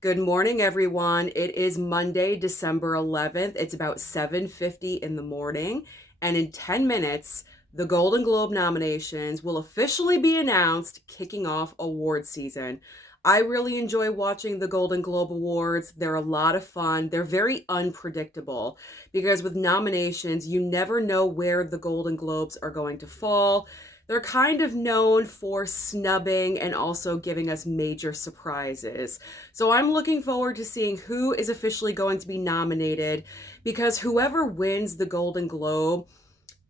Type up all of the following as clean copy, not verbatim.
Good morning, everyone. It is Monday, December 11th. It's about 7:50 in the morning, and in 10 minutes, the Golden Globe nominations will officially be announced, kicking off award season. I really enjoy watching the Golden Globe Awards. They're a lot of fun. They're very unpredictable because with nominations, you never know where the Golden Globes are going to fall. They're kind of known for snubbing and also giving us major surprises. So I'm looking forward to seeing who is officially going to be nominated because whoever wins the Golden Globe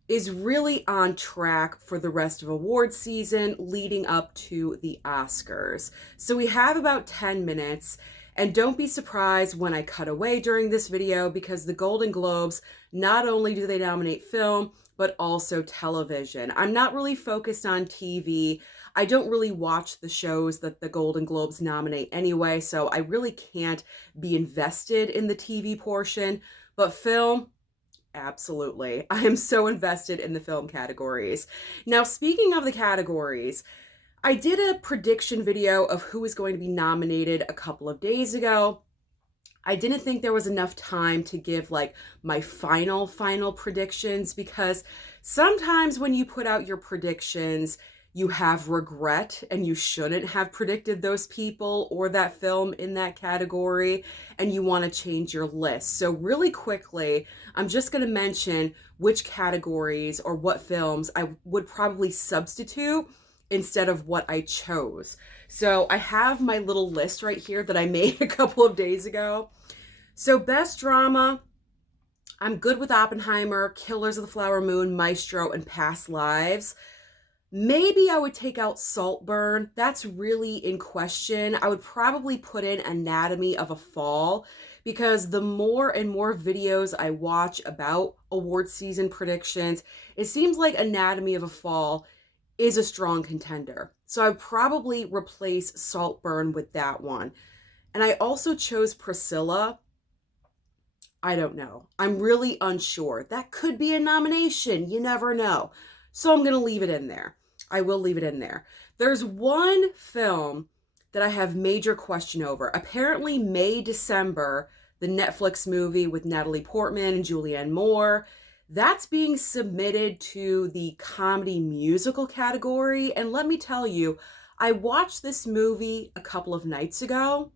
is really on track for the rest of award season leading up to the Oscars. So we have about 10 minutes. And don't be surprised when I cut away during this video because the Golden Globes, not only do they nominate film, but also television. I'm not really focused on TV. I don't really watch the shows that the Golden Globes nominate anyway, so I really can't be invested in the TV portion. But film, absolutely. I am so invested in the film categories. Now, speaking of the categories, I did a prediction video of who is going to be nominated a couple of days ago. I didn't think there was enough time to give like my final predictions because sometimes when you put out your predictions, you have regret and you shouldn't have predicted those people or that film in that category and you want to change your list. So really quickly, I'm just going to mention which categories or what films I would probably substitute instead of what I chose. So I have my little list right here that I made a couple of days ago. So best drama, I'm good with Oppenheimer, Killers of the Flower Moon, Maestro, and Past Lives. Maybe I would take out Saltburn. That's really in question. I would probably put in Anatomy of a Fall because the more and more videos I watch about award season predictions, it seems like Anatomy of a Fall is a strong contender. So I'd probably replace Saltburn with that one. And I also chose Priscilla. I don't know. I'm really unsure. That could be a nomination. You never know. So I'm going to leave it in there. I will leave it in there. There's one film that I have major question over. Apparently May, December, the Netflix movie with Natalie Portman and Julianne Moore, that's being submitted to the comedy musical category. And let me tell you, I watched this movie a couple of nights ago.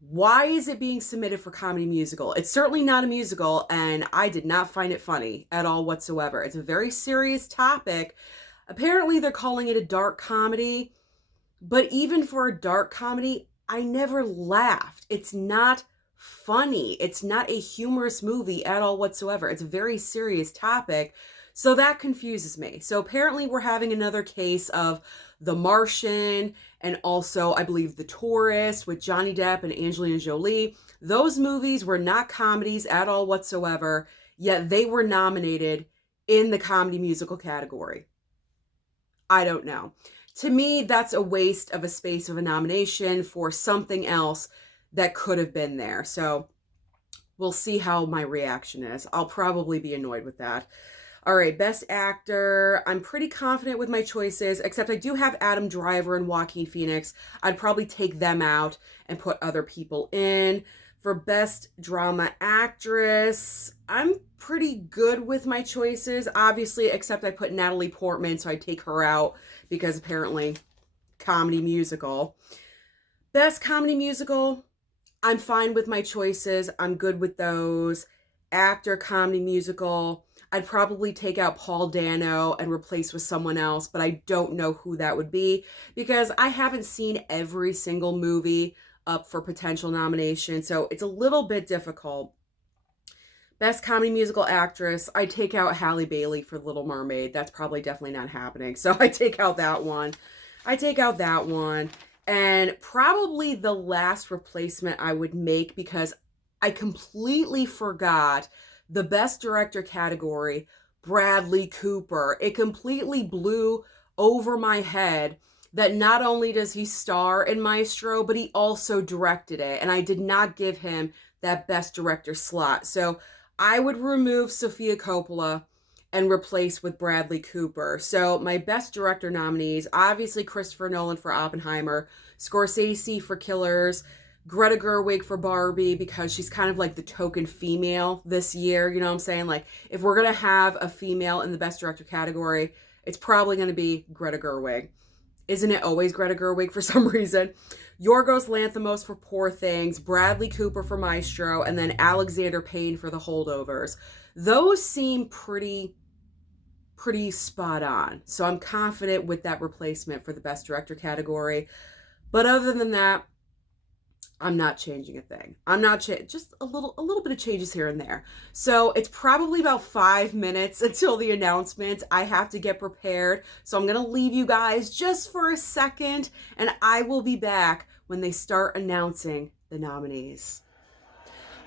Why is it being submitted for comedy musical? It's certainly not a musical, and I did not find it funny at all whatsoever. It's a very serious topic. Apparently, they're calling it a dark comedy, but even for a dark comedy, I never laughed. It's not funny. It's not a humorous movie at all whatsoever. It's a very serious topic. So that confuses me. So apparently we're having another case of The Martian and also I believe The Tourist with Johnny Depp and Angelina Jolie. Those movies were not comedies at all whatsoever, yet they were nominated in the comedy musical category. I don't know. To me, that's a waste of a space of a nomination for something else that could have been there. So we'll see how my reaction is. I'll probably be annoyed with that. All right, best actor. I'm pretty confident with my choices, except I do have Adam Driver and Joaquin Phoenix. I'd probably take them out and put other people in. For best drama actress, I'm pretty good with my choices, obviously, except I put Natalie Portman, so I take her out because apparently comedy musical. Best comedy musical, I'm fine with my choices. I'm good with those. Actor, comedy musical, I'd probably take out Paul Dano and replace with someone else, but I don't know who that would be because I haven't seen every single movie up for potential nomination, so it's a little bit difficult. Best comedy musical actress, I take out Halle Bailey for Little Mermaid. That's probably definitely not happening, so I take out that one. And probably the last replacement I would make because I completely forgot the best director category, Bradley Cooper. It completely blew over my head that not only does he star in Maestro, but he also directed it. And I did not give him that best director slot. So I would remove Sofia Coppola and replace with Bradley Cooper. So my best director nominees, obviously Christopher Nolan for Oppenheimer, Scorsese for Killers, Greta Gerwig for Barbie because she's kind of like the token female this year. You know what I'm saying? Like, if we're going to have a female in the Best Director category, it's probably going to be Greta Gerwig. Isn't it always Greta Gerwig for some reason? Yorgos Lanthimos for Poor Things, Bradley Cooper for Maestro, and then Alexander Payne for The Holdovers. Those seem pretty spot on. So I'm confident with that replacement for the Best Director category. But other than that, I'm not changing a thing. I'm not just a little bit of changes here and there. So it's probably about 5 minutes until the announcement. I have to get prepared. So I'm going to leave you guys just for a second, and I will be back when they start announcing the nominees.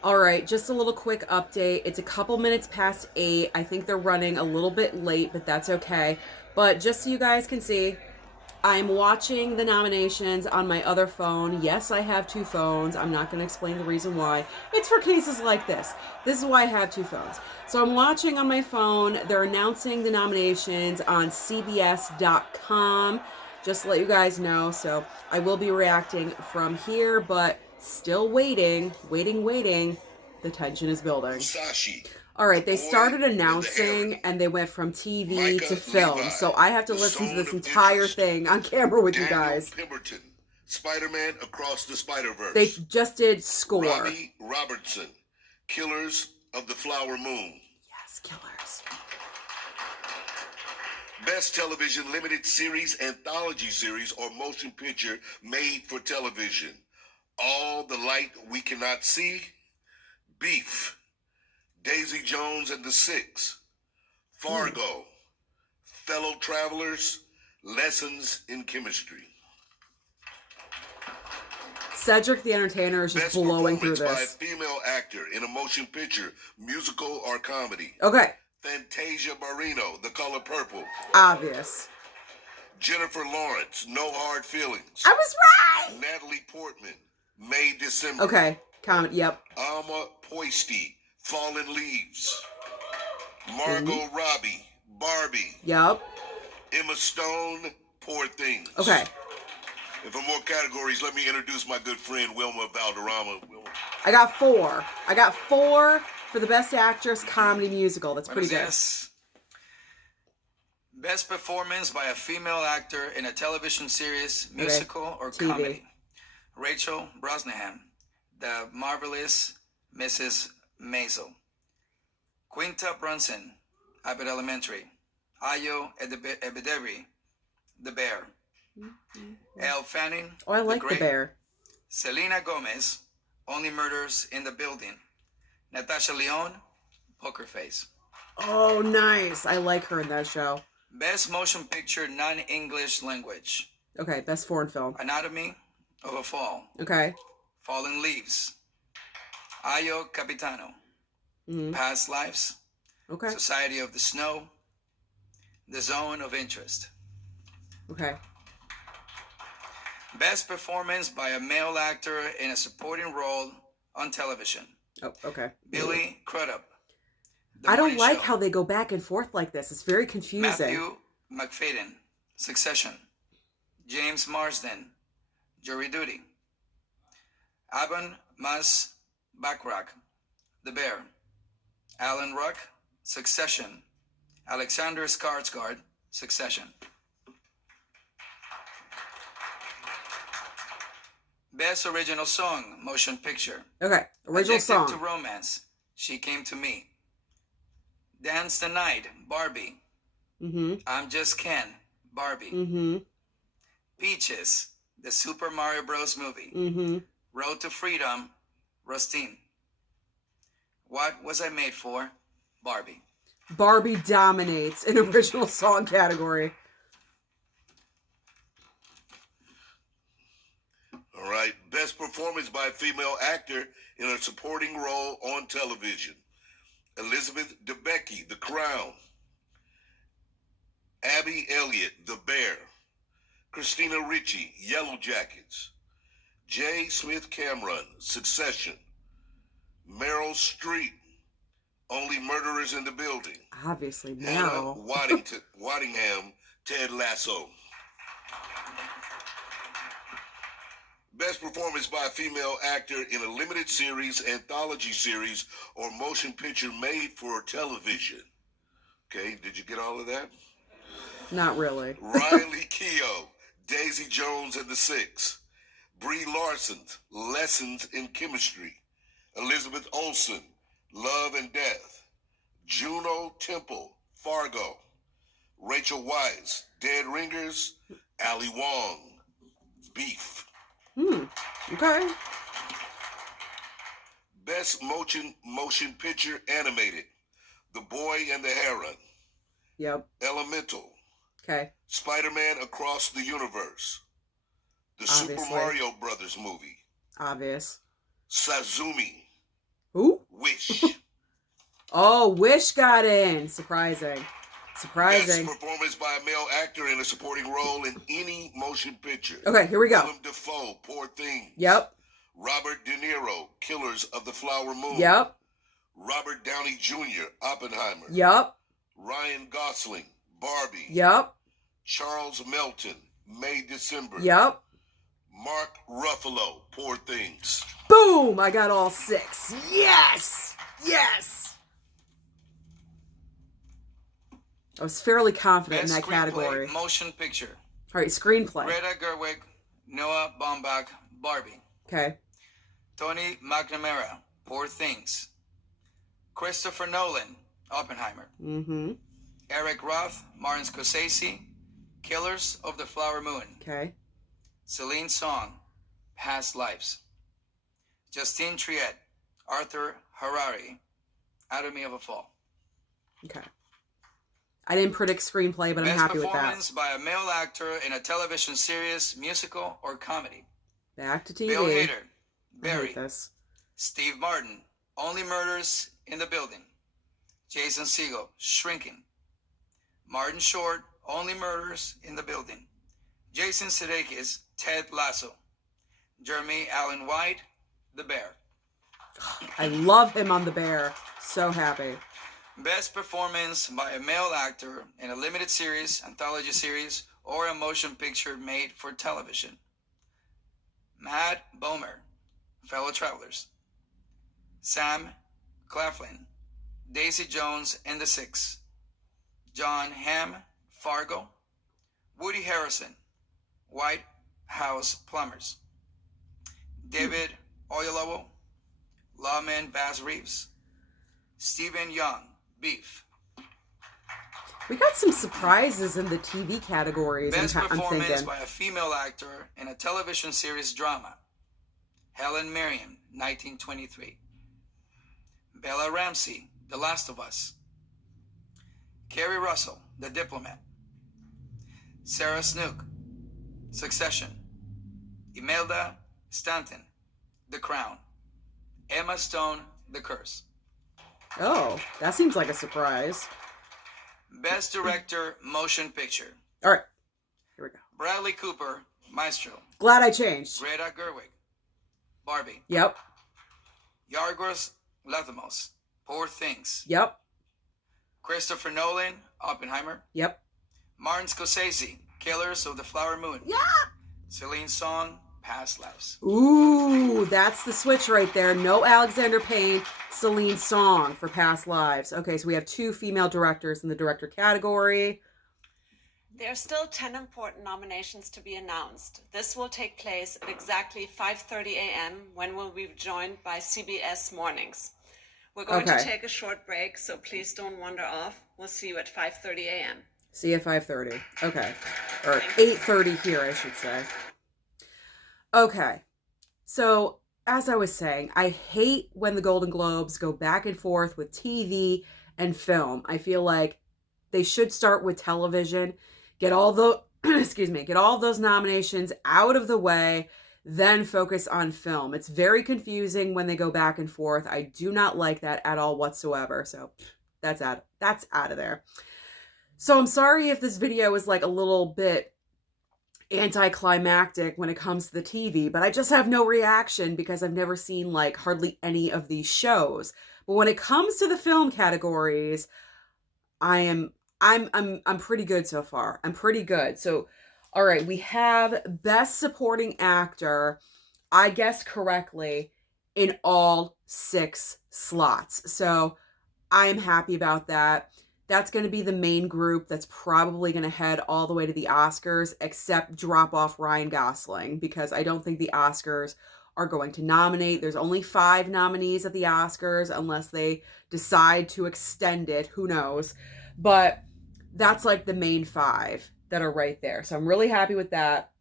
All right, just a little quick update. It's a couple minutes past 8. I think they're running a little bit late, but that's okay. But just so you guys can see, I'm watching the nominations on my other phone. Yes, I have 2 phones. I'm not going to explain the reason why. It's for cases like this. This is why I have 2 phones. So I'm watching on my phone. They're announcing the nominations on CBS.com. Just to let you guys know. So I will be reacting from here, but still waiting. The tension is building. All right, they started announcing and they went from TV to film. So I have to listen to this entire thing on camera with you guys. Pemberton, Spider-Man Across the Spider-Verse. They just did score. Robbie Robertson, Killers of the Flower Moon. Yes, Killers. Best Television Limited Series, Anthology Series, or Motion Picture Made for Television. All the Light We Cannot See. Beef. Daisy Jones and the Six, Fargo, Fellow Travelers, Lessons in Chemistry. Cedric the Entertainer is just blowing through this. Best performance by a female actor in a motion picture, musical, or comedy. Okay. Fantasia Barrino, The Color Purple. Obvious. Jennifer Lawrence, No Hard Feelings. I was right! Natalie Portman, May December. Okay. Yep. Alma Poisty, Fallen Leaves. Margot Robbie, Barbie. Yep. Emma Stone, Poor Things. Okay. And for more categories, let me introduce my good friend Wilma Valderrama. I got 4. I got 4 for the Best Actress Comedy Musical. That's pretty good. Best performance by a female actor in a television series, musical, or comedy. Rachel Brosnahan, The Marvelous Mrs. Maisel. Quinta Brunson, Abbott Elementary. Ayo Edebiri, The Bear. Elle Fanning, Oh, I like The Bear. Selena Gomez, Only Murders in the Building. Natasha Lyonne, Poker Face. Oh, nice. I like her in that show. Best Motion Picture Non-English Language. Okay, Best Foreign Film. Anatomy of a Fall. Okay. Fallen Leaves. Ayo Capitano. Past Lives. Okay. Society of the Snow. The Zone of Interest. Okay. Best performance by a male actor in a supporting role on television. Oh, okay. Billy Crudup. I don't like how they go back and forth like this. It's very confusing. Matthew McFadden, Succession. James Marsden, Jury Duty. Aban Mas Backrack, The Bear. Alan Ruck, Succession. Alexander Skarsgård, Succession. Best Original Song, Motion Picture. Okay, original song. Addicted to Romance, She Came to Me. Dance the Night, Barbie. I'm Just Ken, Barbie. Peaches, the Super Mario Bros. Movie. Road to Freedom, Rustin. What Was I Made For? Barbie. Barbie dominates in original song category. All right. Best performance by a female actor in a supporting role on television. Elizabeth Debicki, The Crown. Abby Elliott, The Bear. Christina Ricci, Yellow Jackets. J. Smith Cameron, Succession. Meryl Streep, Only Murderers in the Building. Obviously, Hannah Meryl. Waddingham, Ted Lasso. Best performance by a female actor in a limited series, anthology series, or motion picture made for television. Okay, did you get all of that? Not really. Riley Keough, Daisy Jones and the Six. Brie Larson, Lessons in Chemistry. Elizabeth Olsen, Love and Death. Juno Temple, Fargo. Rachel Weisz, Dead Ringers. Ali Wong, Beef. Okay. Best motion picture animated. The Boy and the Heron. Yep. Elemental. Okay. Spider-Man Across the Universe. The Obviously. Super Mario Brothers movie. Obvious. Sazumi. Who? Wish. Oh, Wish got in. Surprising. Surprising. Best performance by a male actor in a supporting role in any motion picture. Okay, here we go. Willem Dafoe, Poor Things. Yep. Robert De Niro, Killers of the Flower Moon. Yep. Robert Downey Jr., Oppenheimer. Yep. Ryan Gosling, Barbie. Yep. Charles Melton, May December. Yep. Mark Ruffalo, Poor Things. Boom! I got all 6. Yes! Yes! I was fairly confident Best in that screenplay, category. motion picture. All right, screenplay. Greta Gerwig, Noah Baumbach, Barbie. Okay. Tony McNamara, Poor Things. Christopher Nolan, Oppenheimer. Mm-hmm. Eric Roth, Martin Scorsese, Killers of the Flower Moon. Okay. Celine Song, Past Lives. Justine Triet, Arthur Harari, Anatomy of a Fall. Okay. I didn't predict screenplay, but I'm happy with Best that. performance by a male actor in a television series, musical, or comedy. Back to TV. Bill Hader, I Barry. hate this. Steve Martin, Only Murders in the Building. Jason Segel, Shrinking. Martin Short, Only Murders in the Building. Jason Sudeikis, Ted Lasso. Jeremy Allen White, The Bear. I love him on The Bear. So happy. Best performance by a male actor in a limited series, anthology series, or a motion picture made for television. Matt Bomer, Fellow Travelers. Sam Claflin, Daisy Jones and the Six. John Hamm, Fargo. Woody Harrelson, White House Plumbers. David Oyelowo, Lawman Bass Reeves. Stephen Young, Beef. We got some surprises in the TV categories. Best I'm performance thinking. by a female actor in a television series drama. Helen Mirren, 1923. Bella Ramsey, The Last of Us. Kerry Russell, The Diplomat. Sarah Snook, Succession. Imelda Stanton, The Crown. Emma Stone, The Curse. Oh, that seems like a surprise. Best Director, Motion Picture. All right. Here we go. Bradley Cooper, Maestro. Glad I changed. Greta Gerwig, Barbie. Yep. Yorgos Lanthimos, Poor Things. Yep. Christopher Nolan, Oppenheimer. Yep. Martin Scorsese, Killers of the Flower Moon. Yeah. Celine Song, Past Lives. Ooh, that's the switch right there. No Alexander Payne, Celine Song for Past Lives. Okay, so we have 2 female directors in the director category. There are still 10 important nominations to be announced. This will take place at exactly 5:30 a.m. when we'll be joined by CBS Mornings. We're going to take a short break, so please don't wander off. We'll see you at 5:30 a.m. See you at 5:30. Okay. Or 8:30 here, I should say. Okay. So, as I was saying, I hate when the Golden Globes go back and forth with TV and film. I feel like they should start with television, get all the get all those nominations out of the way, then focus on film. It's very confusing when they go back and forth. I do not like that at all whatsoever. So, that's out of there. So, I'm sorry if this video is like a little bit anticlimactic when it comes to the TV, but I just have no reaction because I've never seen like hardly any of these shows. But when it comes to the film categories, I'm pretty good so far. I'm pretty good. So, all right, we have Best Supporting Actor I guessed correctly in all 6 slots. So I am happy about that. That's going to be the main group that's probably going to head all the way to the Oscars, except drop off Ryan Gosling, because I don't think the Oscars are going to nominate. There's only 5 nominees at the Oscars unless they decide to extend it. Who knows? But that's like the main 5 that are right there. So I'm really happy with that.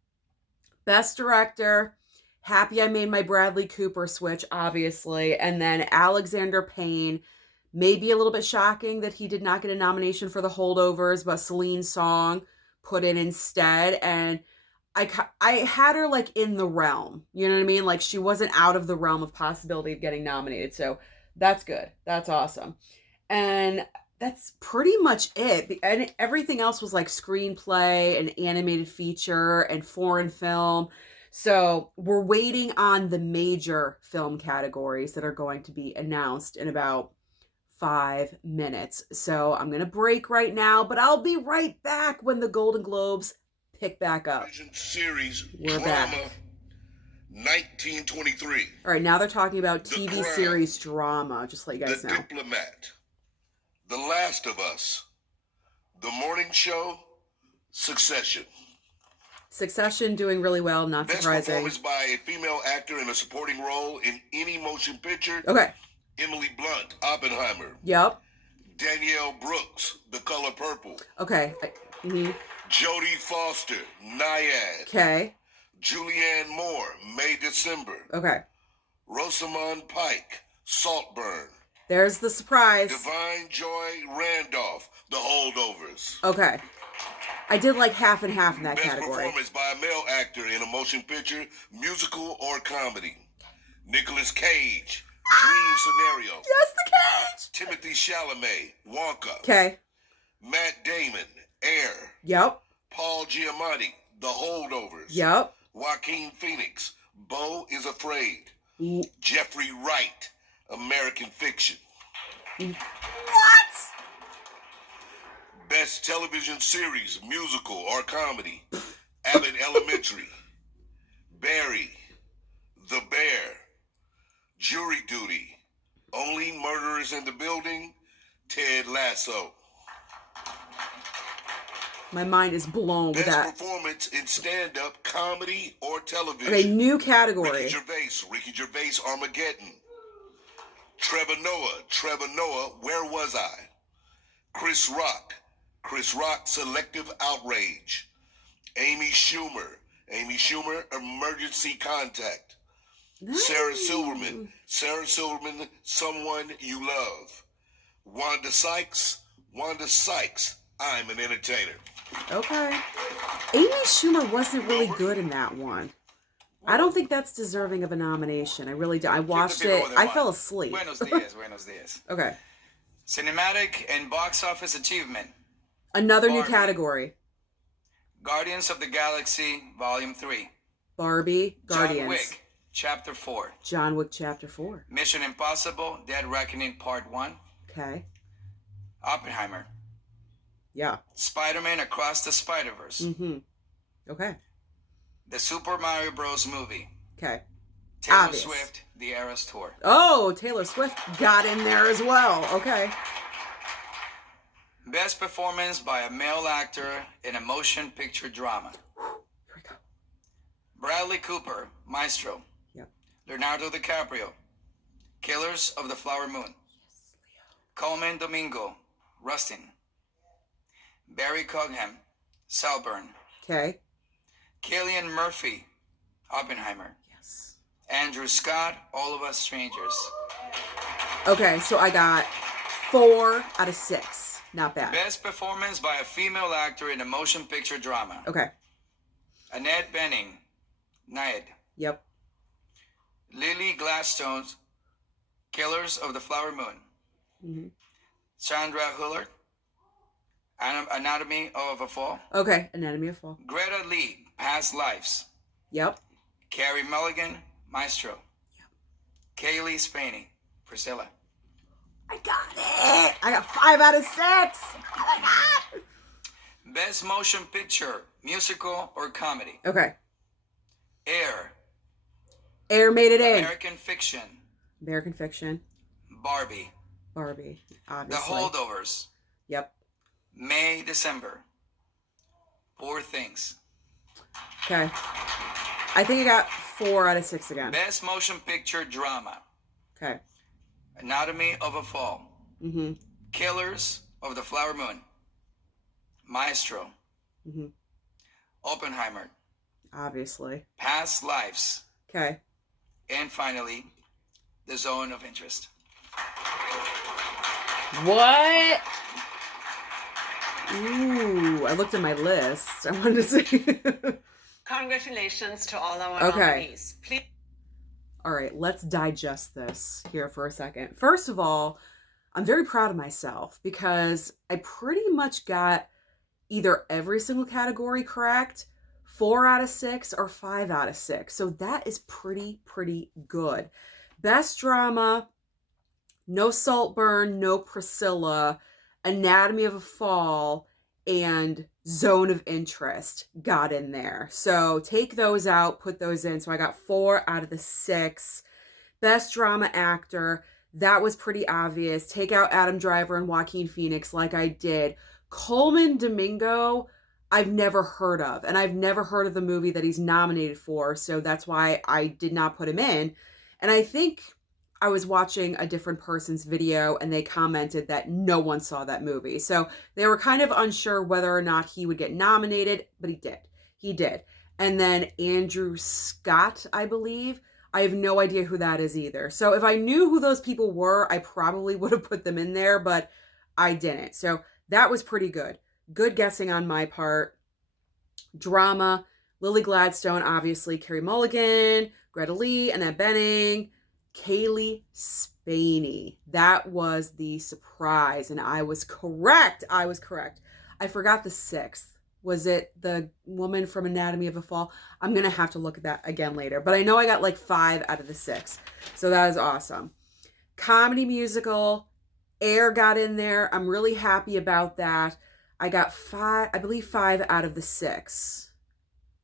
Best Director, happy I made my Bradley Cooper switch, obviously. And then Alexander Payne, maybe a little bit shocking that he did not get a nomination for The Holdovers, but Celine's Song put in instead. And I had her like in the realm, you know what I mean? Like she wasn't out of the realm of possibility of getting nominated. So that's good. That's awesome. And that's pretty much it. And everything else was like screenplay and animated feature and foreign film. So we're waiting on the major film categories that are going to be announced in about 5 minutes. So I'm going to break right now, but I'll be right back when the Golden Globes pick back up. Series We're drama back. 1923. All right, now they're talking about TV series drama, just to let you guys know. The Diplomat, The Last of Us, The Morning Show, Succession. Succession doing really well, not Best surprising. Performance by a female actor in a supporting role in any motion picture. Okay. Emily Blunt, Oppenheimer. Yep. Danielle Brooks, The Color Purple. Okay. Jodie Foster, Naiad. Okay. Julianne Moore, May December. Okay. Rosamund Pike, Saltburn. There's the surprise. Divine Joy Randolph, The Holdovers. Okay. I did like half and half in that Best category. Performance by a male actor in a motion picture, musical, or comedy. Nicolas Cage, Dream Scenario. Yes, the Cage. Timothy Chalamet, Wonka. Okay. Matt Damon, Air. Yep. Paul Giamatti, The Holdovers. Yep. Joaquin Phoenix, Beau is Afraid. Mm. Jeffrey Wright, American Fiction. What? Best Television Series, Musical, or Comedy. Abbott Elementary. Barry. The Bear. Jury Duty. Only Murderers in the Building. Ted Lasso. My mind is blown with Best that. Performance in Stand-Up, Comedy, or Television. Okay, new category. Ricky Gervais, Armageddon. Trevor Noah, Where Was I? Chris Rock, Selective Outrage. Amy Schumer, Emergency Contact. Nice. Sarah Silverman, Someone You Love. Wanda Sykes, I'm an Entertainer. Okay. Amy Schumer wasn't really good in that one. I don't think that's deserving of a nomination. I really do. I watched it. I fell asleep. Buenos dias. Okay. Cinematic and box office achievement. Another new Barbie. category. Guardians of the Galaxy, Volume 3. Barbie, Guardians. John Wick, Chapter 4. John Wick, Chapter 4. Mission Impossible, Dead Reckoning, Part 1. Okay. Oppenheimer. Yeah. Spider-Man Across the Spider-Verse. Mm-hmm. Okay. The Super Mario Bros. Movie. Okay. Taylor Obvious. Swift, The Eras Tour. Oh, Taylor Swift got in there as well. Okay. Best performance by a male actor in a motion picture drama. Here we go. Bradley Cooper, Maestro. Yep. Leonardo DiCaprio, Killers of the Flower Moon. Yes, Coleman Domingo, Rustin. Barry Cogham, Salburn. Okay. Cillian Murphy, Oppenheimer. Yes. Andrew Scott, All of Us Strangers. Okay, so I got 4 out of 6. Not bad. Best performance by a female actor in a motion picture drama. Okay. Annette Bening, Naiad. Yep. Lily Gladstone's Killers of the Flower Moon. Mm-hmm. Sandra Hullard, Anatomy of a Fall. Okay. Anatomy of Fall. Greta Lee, Past Lives. Yep. Carey Mulligan, Maestro. Yep. Kaylee Spaney, Priscilla. I got it. I got 5 out of 6. Oh my God. Best Motion Picture, Musical or Comedy. Okay. Air, Air made it in. American Fiction. American Fiction. Barbie. Barbie, The obviously. Holdovers. Yep. May, December. Poor Things. Okay. I think I got 4 out of 6 again. Best Motion Picture Drama. Okay. Anatomy of a Fall. Mm-hmm. Killers of the Flower Moon. Maestro. Mm-hmm. Oppenheimer. Obviously. Past Lives. Okay. And finally, The Zone of Interest. What? Ooh, I looked at my list. I wanted to see. Congratulations to all our Okay. nominees. Please. All right, let's digest this here for a second. First of all, I'm very proud of myself because I pretty much got either every single category correct, 4 out of 6 or 5 out of 6. So that is pretty good. Best drama, no Saltburn, no Priscilla, Anatomy of a Fall, and Zone of Interest got in there. So take those out, put those in. So I got 4 out of the 6. Best drama actor, that was pretty obvious. Take out Adam Driver and Joaquin Phoenix like I did. Coleman Domingo, I've never heard of. And I've never heard of the movie that he's nominated for. So that's why I did not put him in. And I think I was watching a different person's video and they commented that no one saw that movie. So they were kind of unsure whether or not he would get nominated, but he did. He did. And then Andrew Scott, I believe. I have no idea who that is either. So if I knew who those people were, I probably would have put them in there, but I didn't. So that was pretty good. Good guessing on my part. Drama, Lily Gladstone, obviously, Carey Mulligan, Greta Lee, Annette Bening, Kaylee Spaney. That was the surprise, and I was correct. I forgot the 6th. Was it the woman from Anatomy of a Fall? I'm going to have to look at that again later, but I know I got like 5 out of the 6. So that is awesome. Comedy musical, Air got in there. I'm really happy about that. I got 5 out of the 6.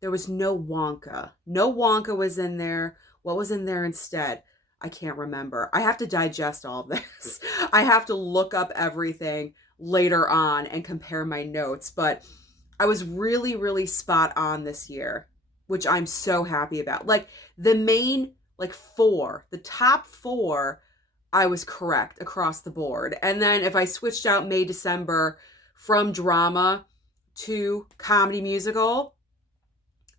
There was no Wonka. No Wonka was in there. What was in there instead? I can't remember. I have to digest all of this. I have to look up everything later on and compare my notes. But I was really spot on this year, which I'm so happy about. Like the main, like 4, the top 4, I was correct across the board. And then if I switched out May, December from drama to comedy musical,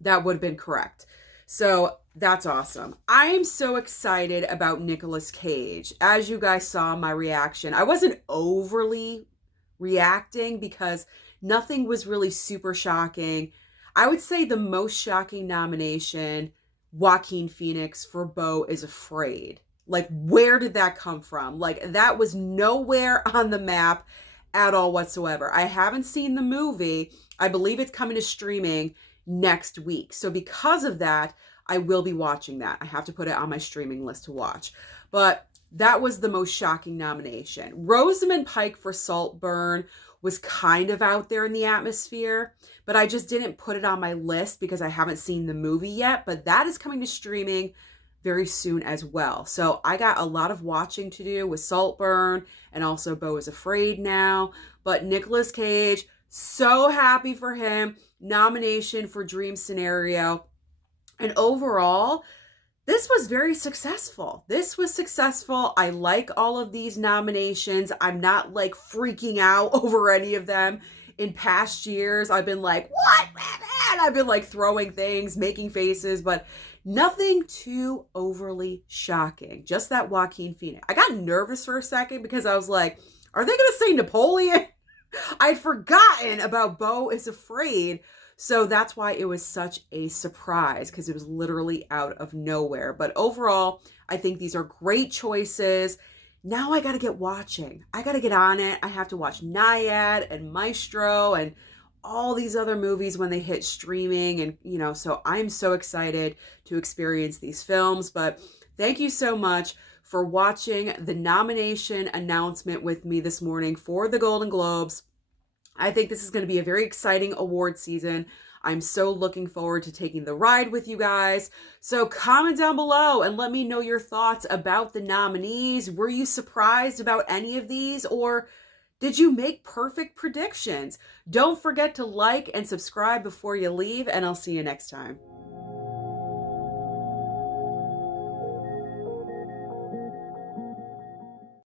that would have been correct. So that's awesome. I am so excited about Nicolas Cage. As you guys saw my reaction, I wasn't overly reacting because nothing was really super shocking. I would say the most shocking nomination, Joaquin Phoenix for Beau is Afraid. Like, where did that come from? Like, that was nowhere on the map at all whatsoever. I haven't seen the movie. I believe it's coming to streaming next week. So because of that, I will be watching that. I have to put it on my streaming list to watch. But that was the most shocking nomination. Rosamund Pike for Saltburn was kind of out there in the atmosphere, but I just didn't put it on my list because I haven't seen the movie yet. But that is coming to streaming very soon as well. So I got a lot of watching to do with Saltburn and also Beau is Afraid now. But Nicolas Cage, so happy for him. Nomination for Dream Scenario. And overall, this was very successful. This was successful. I like all of these nominations. I'm not like freaking out over any of them. In past years, I've been like, what? And I've been like throwing things, making faces, but nothing too overly shocking. Just that Joaquin Phoenix. I got nervous for a second because I was like, are they going to say Napoleon? I'd forgotten about Beau is Afraid. So that's why it was such a surprise, because it was literally out of nowhere. But overall, I think these are great choices. Now I got to get watching. I got to get on it. I have to watch Nyad and Maestro and all these other movies when they hit streaming. And, you know, so I'm so excited to experience these films. But thank you so much for watching the nomination announcement with me this morning for the Golden Globes. I think this is going to be a very exciting award season. I'm so looking forward to taking the ride with you guys. So comment down below and let me know your thoughts about the nominees. Were you surprised about any of these, or did you make perfect predictions? Don't forget to like and subscribe before you leave, and I'll see you next time.